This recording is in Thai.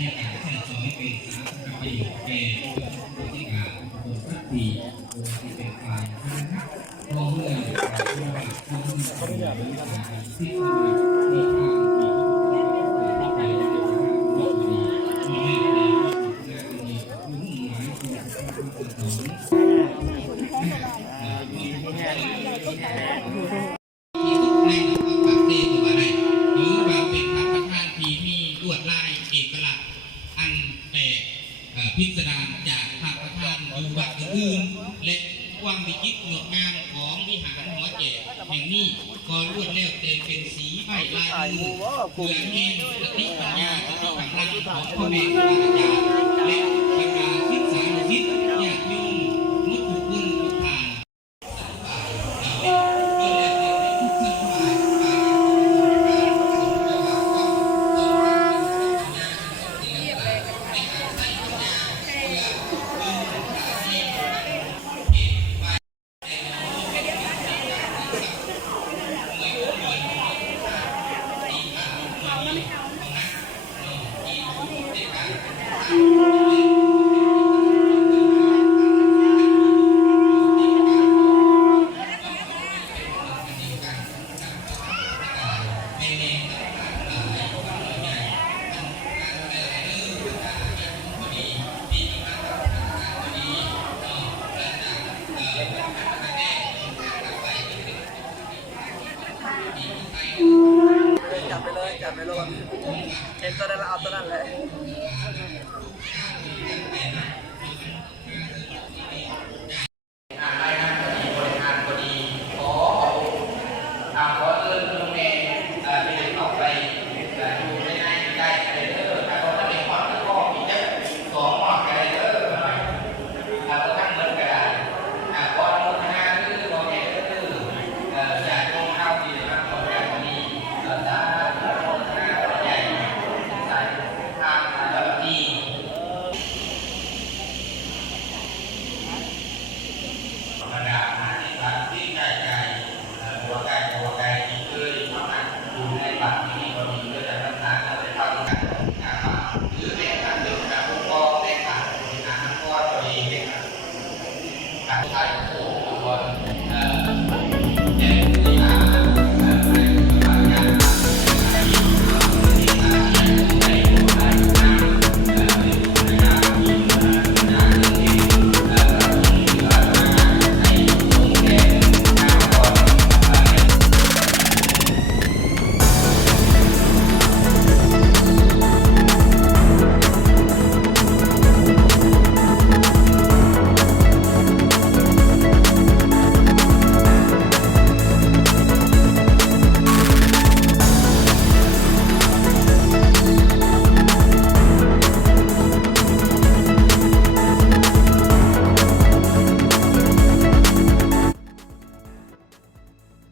ในการใช้สอยเป็นสาธารณประโยชน์แก่ผู้ที่การบนทัพทีที่เป็นฝ่ายนะครับพอเมื่อการที่ว่าพอเมื่อการที่ทางที่ทางที่ไปก็ดีมีแม่ในงานดีมุ่งหมายที่จะสร้างกุศลที่ในปากเตตัวอะไรหรือว่าเป็นพระประธานที่มีลวดลายเอกลักษณ์อันแปลกพิสดารจากพระประธานอยู่วัดอื่นและความวิจิตรงดงามของวิหารหอแจกแห่งนี้ก็ลวดเร็วเต็มเป็นสีใบลายมือเพื่อแห่งสติปัญญาสติปัญญาของพ่อแม่ครูอาจารย์และบรรดาศิษยานุศิษย์ญาติโยมมุขคุณทุกท่านจับไปเลยจับไปลงเห็นตัวนั้นเราเอาตัวนั้นเลย